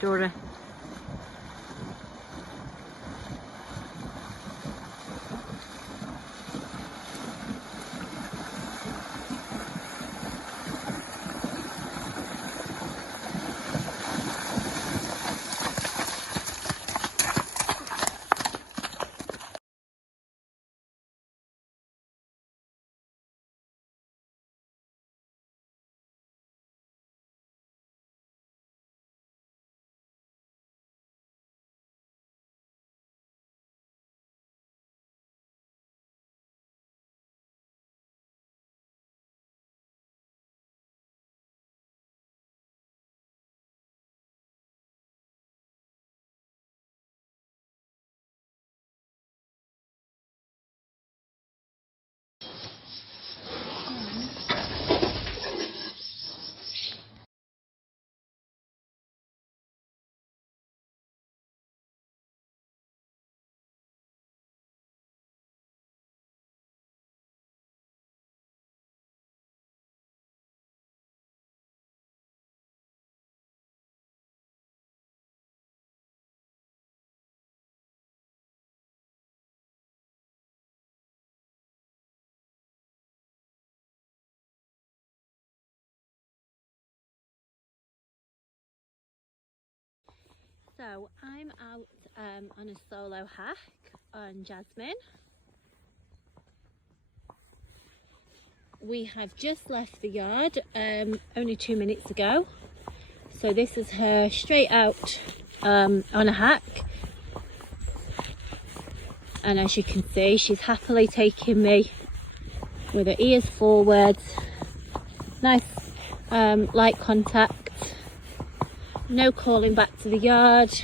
Dora. So I'm out on a solo hike on Jasmine. we have just left the yard only 2 minutes ago. So this is her straight out on a hack. And as you can see, she's happily taking me with her ears forwards. Nice light contact. No calling back to the yard,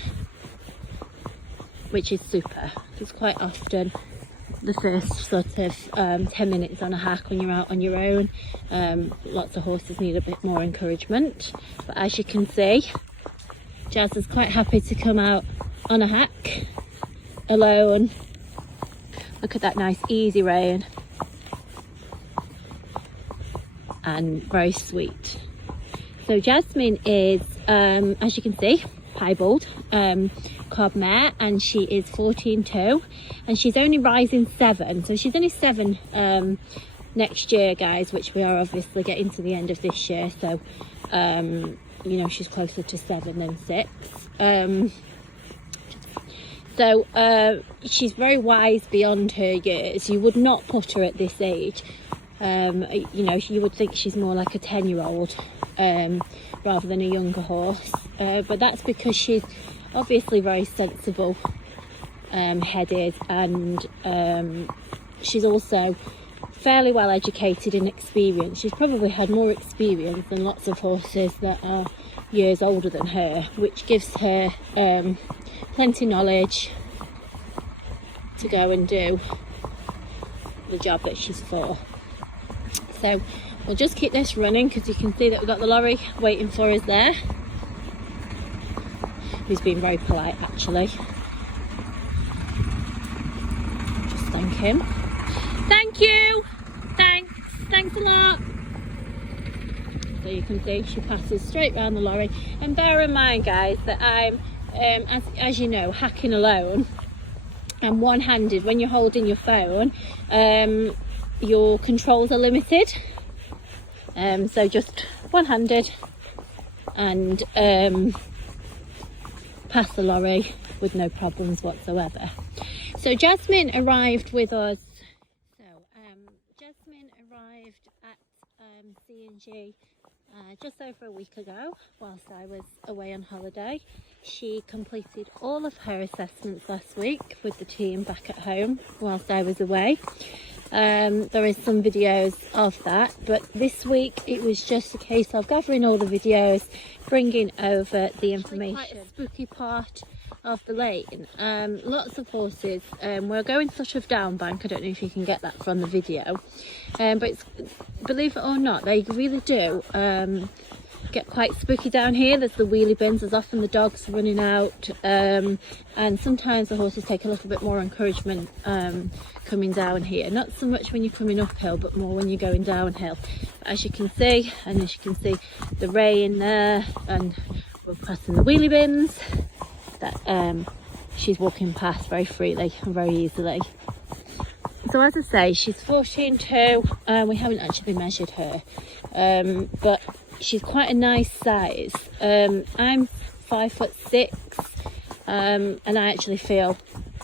which is super. It's quite often the first sort of 10 minutes on a hack when you're out on your own. Lots of horses need a bit more encouragement, but as you can see, Jazz is quite happy to come out on a hack alone. Look at that nice easy rein, and very sweet. So Jasmine is, as you can see, piebald cob mare, and she is 14.2, and she's only rising 7, so she's only 7 next year, guys, which we are obviously getting to the end of this year, so you know, she's closer to 7 than 6. So she's very wise beyond her years. You would not put her at this age. You know, you would think she's more like a 10-year-old rather than a younger horse, but that's because she's obviously very sensible headed, and she's also fairly well educated and experienced. She's probably had more experience than lots of horses that are years older than her, which gives her plenty knowledge to go and do the job that she's for. So we'll just keep this running, because you can see that we've got the lorry waiting for us there, who's been very polite actually. Just thank him. Thank you! Thanks a lot! So you can see she passes straight round the lorry, and bear in mind, guys, that I'm as you know, hacking alone and one-handed. When you're holding your phone, your controls are limited, so just one-handed, and pass the lorry with no problems whatsoever. So Jasmine arrived with us. So Jasmine arrived at CnG just over a week ago whilst I was away on holiday. She completed all of her assessments last week with the team back at home whilst I was away. There is some videos of that, but this week it was just a case of gathering all the videos, bringing over the information. Quite a spooky part of the lane. Lots of horses. We're going sort of down bank. I don't know if you can get that from the video, but it's, believe it or not, they really do get quite spooky down here. There's the wheelie bins, there's often the dogs running out, and sometimes the horses take a little bit more encouragement coming down here. Not so much when you're coming uphill, but more when you're going downhill. But as you can see, the rain there, and we're passing the wheelie bins that she's walking past very freely and very easily. So as I say, she's 14.2. We haven't actually measured her, but she's quite a nice size. I'm 5'6", and I actually feel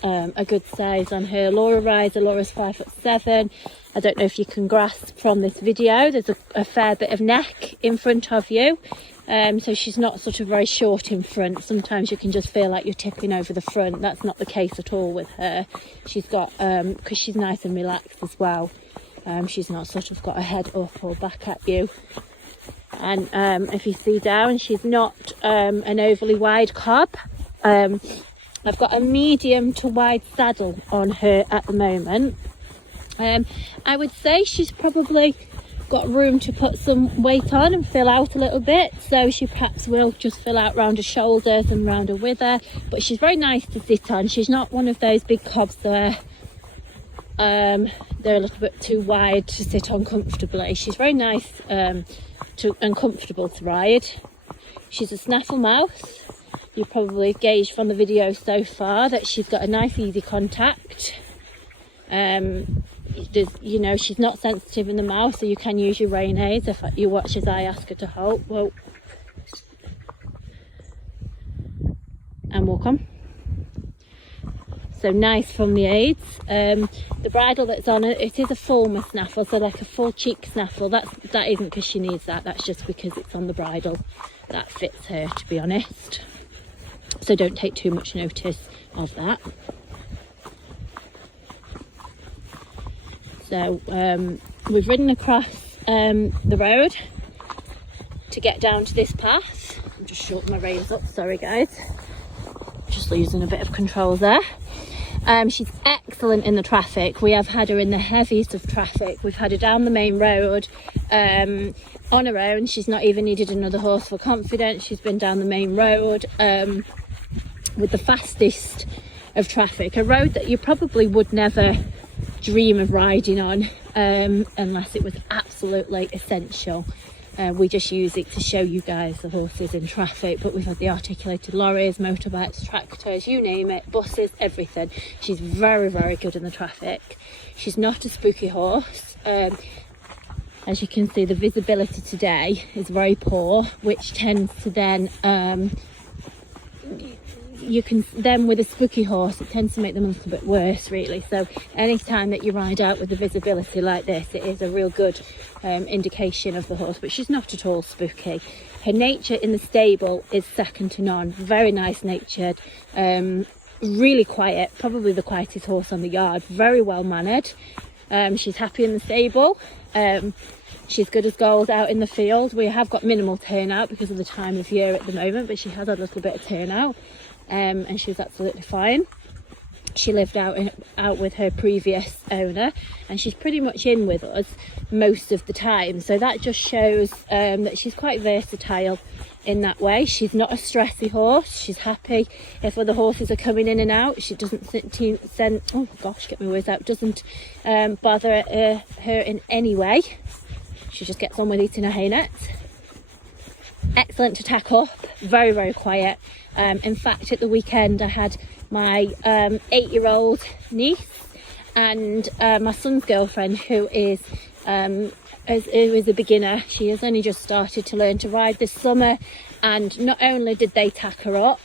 a good size on her. Laura's 5'7". I don't know if you can grasp from this video, there's a fair bit of neck in front of you, so she's not sort of very short in front. Sometimes you can just feel like you're tipping over the front. That's not the case at all with her. She's got, because she's nice and relaxed as well, she's not sort of got her head up or back at you. And if you see down, she's not an overly wide cob. I've got a medium to wide saddle on her at the moment. I would say she's probably got room to put some weight on and fill out a little bit, so she perhaps will just fill out round her shoulders and round her wither, but she's very nice to sit on. She's not one of those big cobs there. They're a little bit too wide to sit on comfortably. She's very nice and comfortable to ride. She's a snaffle mouth. You probably gauged from the video so far that she's got a nice easy contact. You know, she's not sensitive in the mouth, so you can use your rein aids if you watch as I ask her to halt. Whoa. And walk on. so nice from the aids. The bridle that's on it, it is a fulmer snaffle, so like a full cheek snaffle. That isn't because she needs that, that's just because it's on the bridle. That fits her, to be honest. So don't take too much notice of that. So we've ridden across the road to get down to this path. I'm just shorten my reins up, sorry guys. Just losing a bit of control there. She's excellent in the traffic. We have had her in the heaviest of traffic. We've had her down the main road on her own. She's not even needed another horse for confidence. She's been down the main road with the fastest of traffic. A road that you probably would never dream of riding on unless it was absolutely essential. We just use it to show you guys the horses in traffic, but we've had the articulated lorries, motorbikes, tractors, you name it, buses, everything. She's very, very good in the traffic. She's not a spooky horse. As you can see, the visibility today is very poor, which tends to then with a spooky horse, it tends to make them a little bit worse, really. So anytime that you ride out with the visibility like this, it is a real good indication of the horse, but she's not at all spooky. Her nature in the stable is second to none. Very nice natured, really quiet, probably the quietest horse on the yard, very well mannered. She's happy in the stable. She's good as gold out in the field. We have got minimal turnout because of the time of year at the moment, but she has had a little bit of turnout. And she was absolutely fine. She lived out with her previous owner, and she's pretty much in with us most of the time. So that just shows that she's quite versatile in that way. She's not a stressy horse. She's happy if other horses are coming in and out. She doesn't doesn't bother her in any way. She just gets on with eating her hay nuts. Excellent to tack up, very, very quiet. In fact, at the weekend I had my 8-year-old niece and my son's girlfriend, who is a beginner. She has only just started to learn to ride this summer, and not only did they tack her up,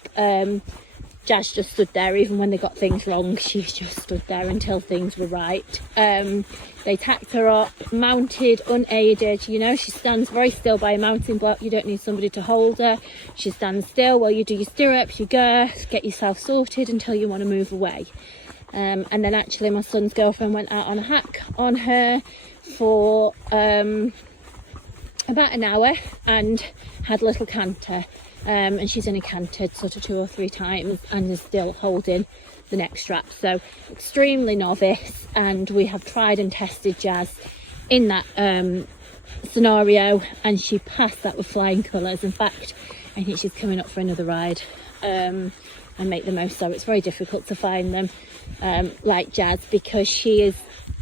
Jazz just stood there. Even when they got things wrong, she just stood there until things were right. They tacked her up, mounted, unaided. You know, she stands very still by a mounting block. You don't need somebody to hold her. She stands still while you do your stirrups, your girth, get yourself sorted until you want to move away. And then actually my son's girlfriend went out on a hack on her for about an hour and had a little canter. And she's only cantered sort of 2 or 3 times and is still holding the neck strap. So extremely novice, and we have tried and tested Jazz in that scenario, and she passed that with flying colours. In fact, I think she's coming up for another ride and make the most. So it's very difficult to find them like Jazz, because she is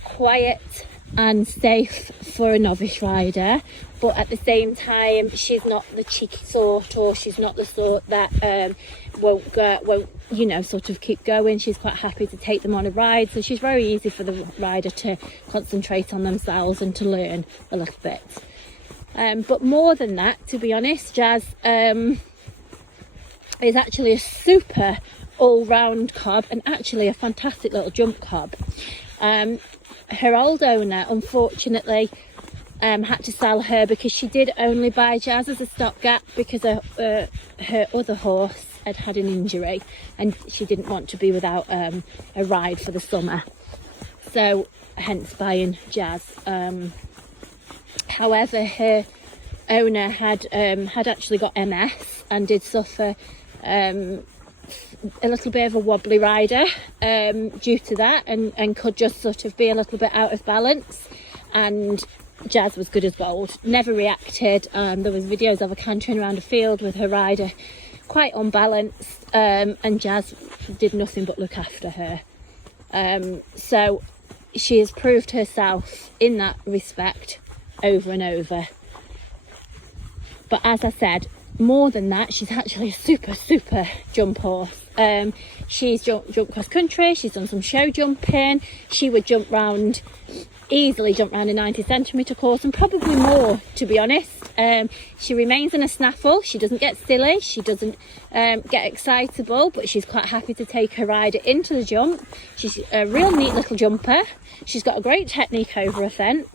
quiet and safe for a novice rider, but at the same time she's not the cheeky sort, or she's not the sort that won't you know, sort of keep going. She's quite happy to take them on a ride, so she's very easy for the rider to concentrate on themselves and to learn a little bit. But more than that, to be honest, Jazz is actually a super all-round cob, and actually a fantastic little jump cob. Her old owner unfortunately had to sell her because she did only buy Jazz as a stopgap, because her other horse had an injury and she didn't want to be without a ride for the summer, so hence buying Jazz. However, her owner had actually got MS and did suffer a little bit of a wobbly rider due to that, and could just sort of be a little bit out of balance, and Jazz was good as gold, never reacted. There was videos of her cantering around a field with her rider quite unbalanced, and Jazz did nothing but look after her. So she has proved herself in that respect over and over. But as I said, more than that, she's actually a super jump horse. She's jumped cross country, she's done some show jumping. She would easily jump around a 90cm course, and probably more, to be honest. She remains in a snaffle. She doesn't get silly, she doesn't get excitable, but she's quite happy to take her rider into the jump. She's a real neat little jumper. She's got a great technique over a fence.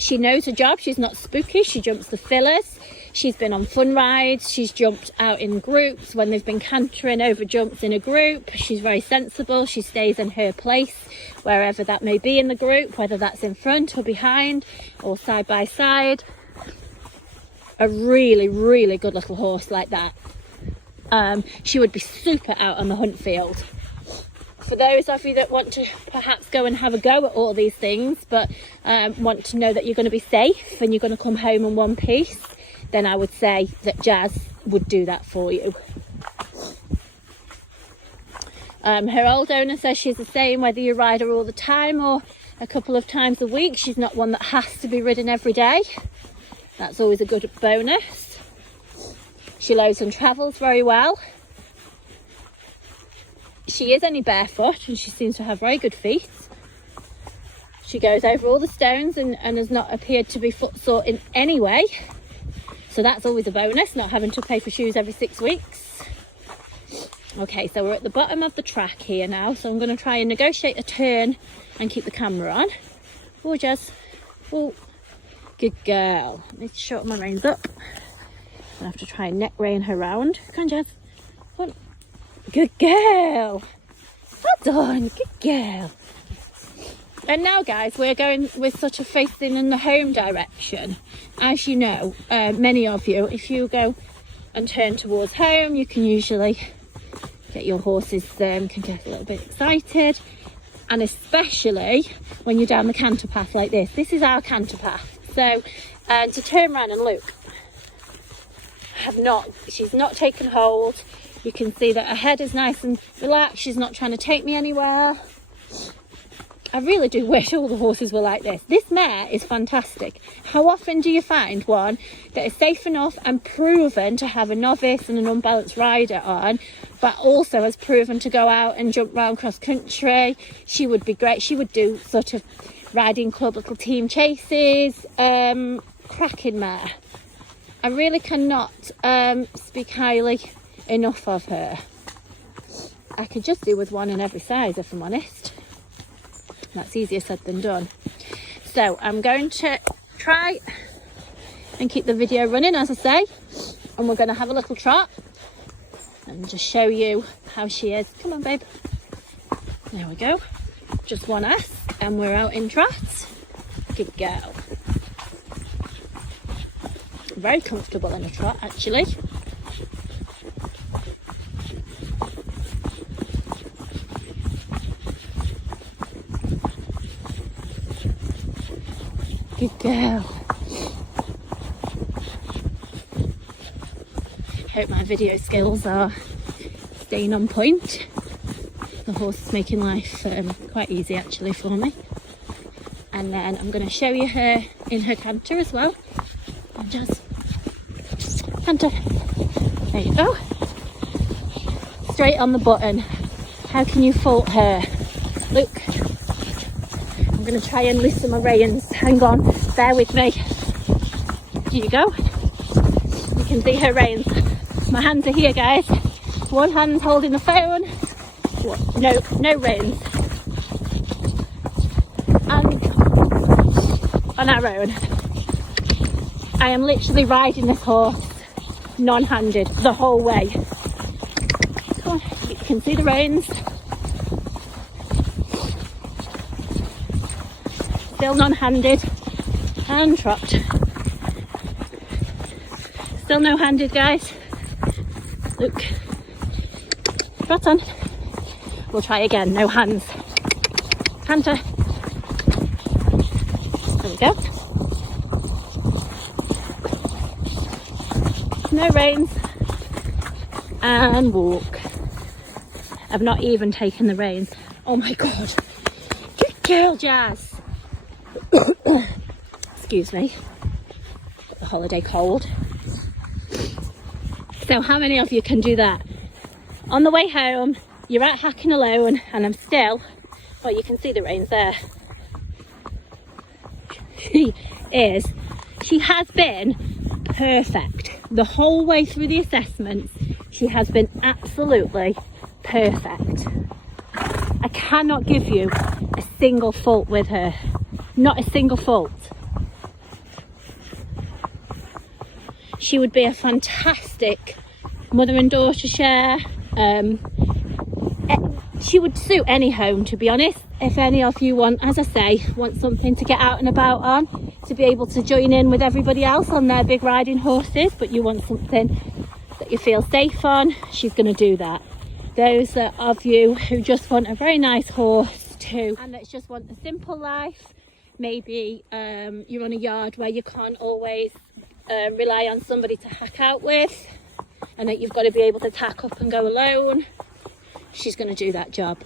She knows her job. She's not spooky. She jumps the fillers. She's been on fun rides. She's jumped out in groups when they've been cantering over jumps in a group. She's very sensible. She stays in her place wherever that may be in the group, whether that's in front or behind or side by side. A really good little horse like that. She would be super out on the hunt field. For those of you that want to perhaps go and have a go at all these things, but want to know that you're going to be safe and you're going to come home in one piece, then I would say that Jazz would do that for you. Her old owner says she's the same whether you ride her all the time or a couple of times a week. She's not one that has to be ridden every day. That's always a good bonus. She loads and travels very well. She is only barefoot and she seems to have very good feet. She goes over all the stones and has not appeared to be footsore in any way. So that's always a bonus, not having to pay for shoes every 6 weeks. Okay, so we're at the bottom of the track here now. So I'm going to try and negotiate a turn and keep the camera on. Oh, Jazz. Oh, good girl. I need to shorten my reins up. I have to try and neck rein her round. Come on, Jazz. Come on. Good girl. Well done. Good girl. And now, guys, we're sort of facing in the home direction. As you know, many of you, if you go and turn towards home, you can usually get your horses can get a little bit excited, and especially when you're down the canter path like this. This is our canter path. So to turn around and look, she's not taken hold. You can see that her head is nice and relaxed. She's not trying to take me anywhere. I really do wish all the horses were like this. This mare is fantastic. How often do you find one that is safe enough and proven to have a novice and an unbalanced rider on, but also has proven to go out and jump round cross country? She would be great. She would do sort of riding club little team chases. Cracking mare. I really cannot speak highly enough of her. I could just do with one in every size, if I'm honest. That's easier said than done. So I'm going to try and keep the video running, as I say, and we're going to have a little trot and just show you how she is. Come on, babe. There we go. Just one S and we're out in trot. Good girl. Very comfortable in a trot, actually. Good girl. Hope my video skills are staying on point. The horse is making life quite easy actually for me. And then I'm going to show you her in her canter as well. And just canter. There you go. Straight on the button. How can you fault her? Look. I'm going to try and loosen my reins. Hang on, bear with me. Here you go. You can see her reins. My hands are here, guys. One hand's holding the phone. No reins. And on our own. I am literally riding this horse non-handed the whole way. Come on, you can see the reins. Still non-handed and trot. Still no-handed, guys. Look, trot on. We'll try again, no hands. Canter. There we go. No reins. And walk. I've not even taken the reins. Oh my God. Good girl, Jazz. Excuse me. Got the holiday cold. So how many of you can do that? On the way home, you're out hacking alone, and I'm still, well, you can see the reins there. She has been perfect the whole way through the assessments. She has been absolutely perfect. I cannot give you a single fault with her, not a single fault. She would be a fantastic mother and daughter share. She would suit any home, to be honest. If any of you want, as I say, want something to get out and about on, to be able to join in with everybody else on their big riding horses, but you want something that you feel safe on, she's going to do that. Those of you who just want a very nice horse too, and that just want a simple life, maybe you're on a yard where you can't always rely on somebody to hack out with, and that you've got to be able to tack up and go alone, she's going to do that job.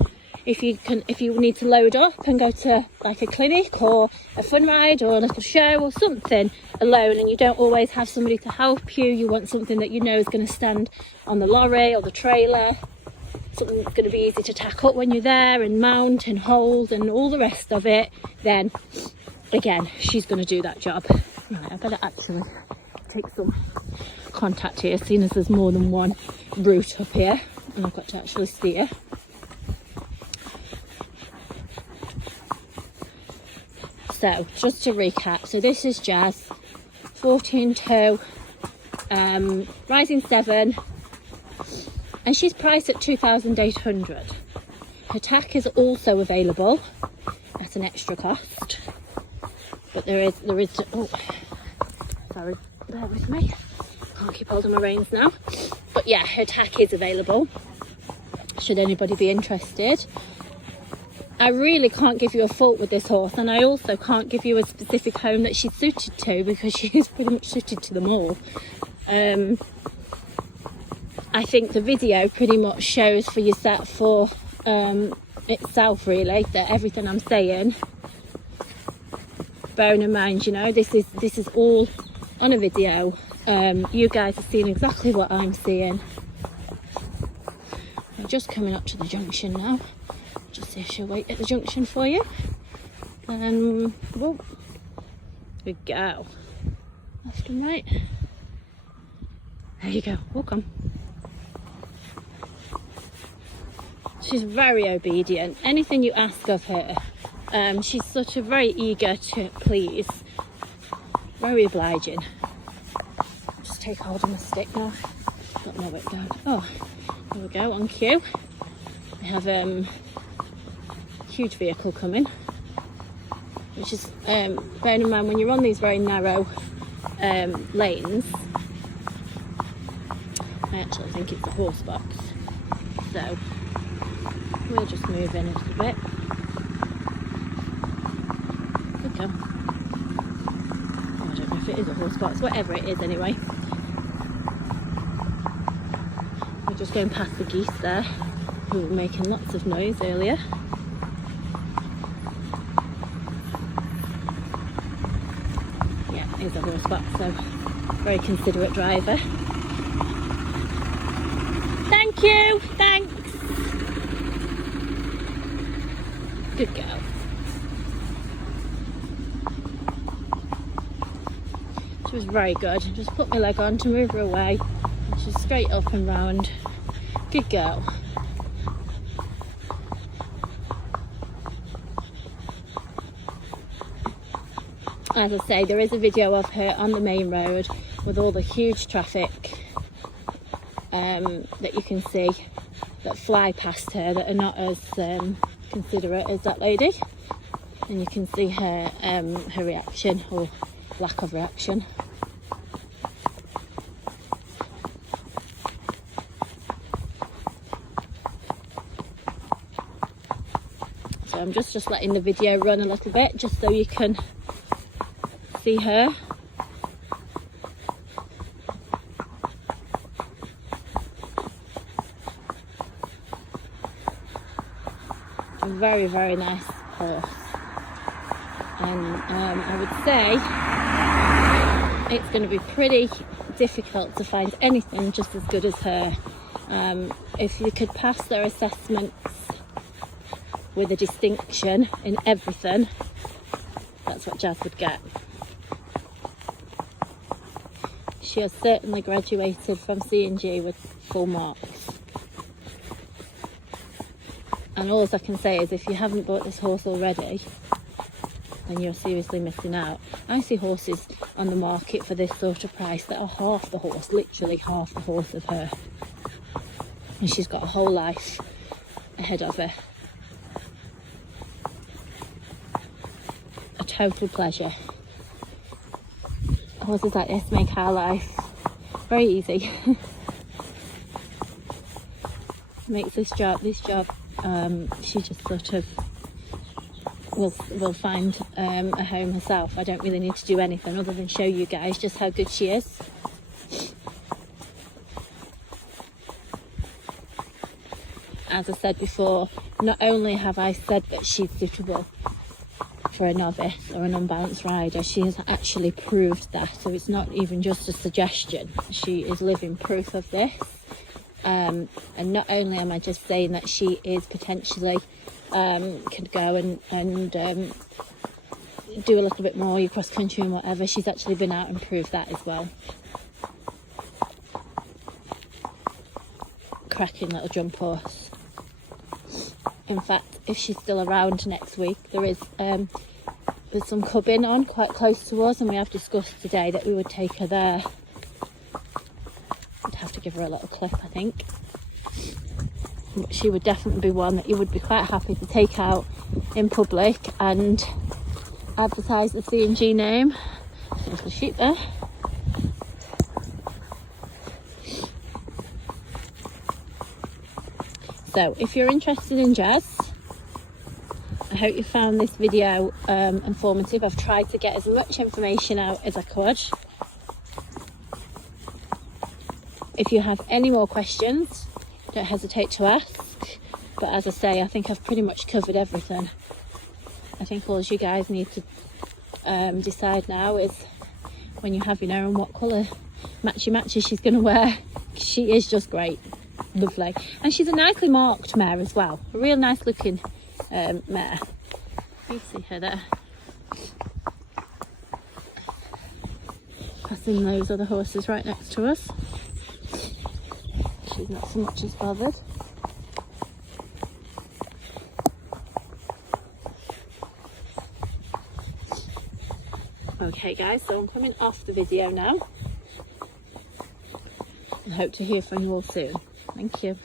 If you need to load up and go to like a clinic or a fun ride or a little show or something alone, and you don't always have somebody to help you, you want something that you know is going to stand on the lorry or the trailer, something that's going to be easy to tack up when you're there and mount and hold and all the rest of it, then again, she's going to do that job. Right, I better actually take some contact here, seeing as there's more than one route up here and I've got to actually steer. So just to recap, so this is Jazz, 14-toe, rising 7, and she's priced at 2,800. Her tack is also available at an extra cost, but there is, oh, sorry, bear with me, can't keep hold of my reins now, but yeah, her tack is available, should anybody be interested. I really can't give you a fault with this horse, and I also can't give you a specific home that she's suited to, because she is pretty much suited to them all. I think the video pretty much shows for yourself, for itself really, that everything I'm saying, bearing in mind, you know, this is all on a video. You guys are seeing exactly what I'm seeing. I'm just coming up to the junction now. Just see if she'll wait at the junction for you. And whoa, we go. Left and right. There you go. Walk on. She's very obedient. Anything you ask of her, she's such a very eager to please. Very obliging. Just take hold of my stick now. Got my whip down. Oh, there we go. On cue. We have huge vehicle coming, which is bearing in mind when you're on these very narrow lanes. I actually think it's a horse box, so we'll just move in a little bit. Okay. I don't know if it is a horse box, whatever it is anyway. We're just going past the geese there, who were making lots of noise earlier. Is a horse box, so very considerate driver. Thank you, thanks. Good girl. She was very good. Just put my leg on to move her away. She's straight up and round. Good girl. As I say, there is a video of her on the main road with all the huge traffic that you can see that fly past her, that are not as considerate as that lady, and you can see her her reaction, or lack of reaction. So I'm just letting the video run a little bit, just so you can see her. A very, very nice horse, and I would say it's going to be pretty difficult to find anything just as good as her. If you could pass their assessments with a distinction in everything, that's what Jazz would get. She has certainly graduated from CnG with full marks. And all I can say is, if you haven't bought this horse already, then you're seriously missing out. I see horses on the market for this sort of price that are half the horse, literally half the horse of her. And she's got a whole life ahead of her. A total pleasure. Horses like this make our life very easy. Makes this job, she just sort of will find a home herself. I don't really need to do anything other than show you guys just how good she is. As I said before, not only have I said that she's suitable for a novice or an unbalanced rider, she has actually proved that. So it's not even just a suggestion, she is living proof of this. And not only am I just saying that she is potentially could go and do a little bit more, your cross country and whatever, she's actually been out and proved that as well. Cracking little jump horse. In fact, if she's still around next week, there's some cubbing on quite close to us, and we have discussed today that we would take her there. I'd have to give her a little clip, I think. But she would definitely be one that you would be quite happy to take out in public and advertise the CnG name. There's the sheep there. So if you're interested in Jazz, I hope you found this video informative. I've tried to get as much information out as I could. If you have any more questions, don't hesitate to ask. But as I say, I think I've pretty much covered everything. I think all you guys need to decide now is, when you have your own, what colour matchy she's going to wear. She is just great. Lovely. And she's a nicely marked mare as well. A real nice looking mare. You see her there. Passing those other horses right next to us. She's not so much as bothered. Okay guys, so I'm coming off the video now. I hope to hear from you all soon. Thank you.